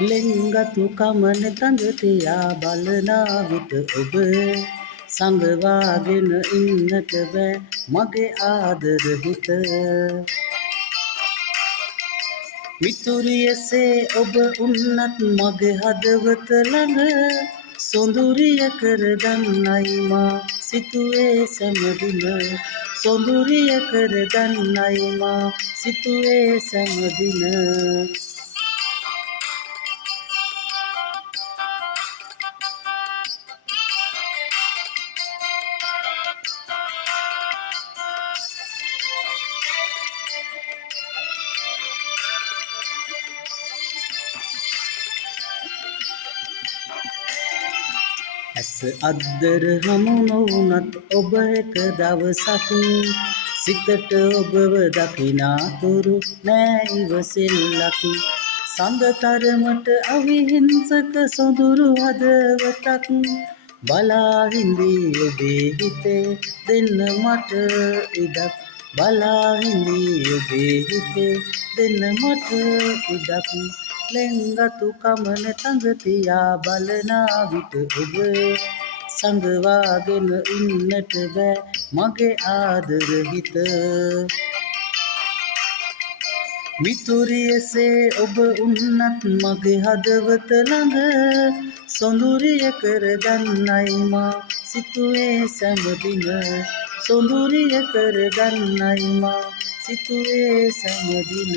ලෙන්ගතු කමන තඟ තියා බලනා විට ඔබ සංගවාගෙන ඉන්නට බෑ මගේ ආදර හිත මිතුරියසේ ඔබ උන්නත් මගේ හදවත ළඟ සොඳුරිය කරගන්නයි මා සිතුවේ සැමදින සොඳුරිය කරගන්නයි මා සිතුවේ සැමදින ඇස අද්දර හමු නොවුනත් ඔබ එක දවසක් සිතට ඔබව දකිනාතුරු නෑ ඉවසිල්ලක් සඳ තරමට අවිහිංසක සොඳුරු හදවතක් බලා හිඳී ඔබේ හිතේ දෙන්න මට ඉඩක් බලා හිඳී ඔබේ හිතේ දෙන්න මට ඉඩක් ලෙන්ගතු කමන තඟ තියා බලනා විට ඔබ සංගවාගෙන ඉන්නට බෑ මගේ ආදර හිත මිතුරියසේ ඔබ උන්නත් මගේ හදවත ළඟ සොඳුරිය කරගන්නයි මා සිතුවේ සැමදින සොඳුරිය කරගන්නයි මා සිතුවේ සැමදින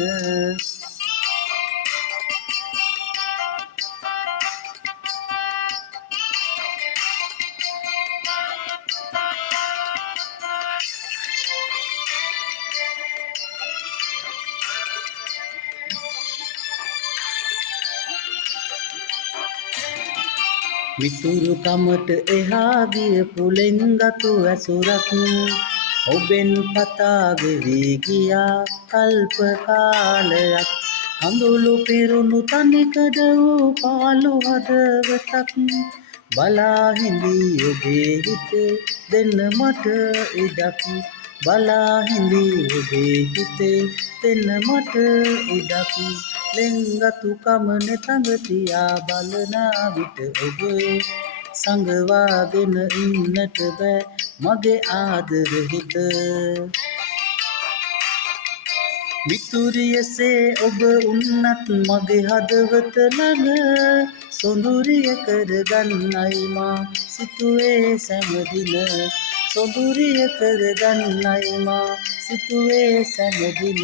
මිතුරු කමට එහා ගිය පුලෙන්ගතු ඇසුරක් ඔබෙන් පතාගෙවි ගියා කල්ප කාලයක් කඳුළු පිරුණු තනිකඩ වූ පාළු හදවතක් බලා හිඳී ඔබේ හිතේ දෙන්න මට ඉඩක් බලා හිඳී ඔබේ හිතේ දෙන්න මට ඉඩක් ලෙන්ගතු කමන තඟ තියා බලනා විට ඔබ සංගවාගෙන ඉන්නට බෑ මගේ ආදර හිත මිතුරියසේ ඔබ උන්නත් මගේ හදවත ළඟ සොඳුරිය කරගන්නයි මා සිතුවේ සැමදින සොඳුරිය කරගන්නයි මා සිතුවේ සැමදින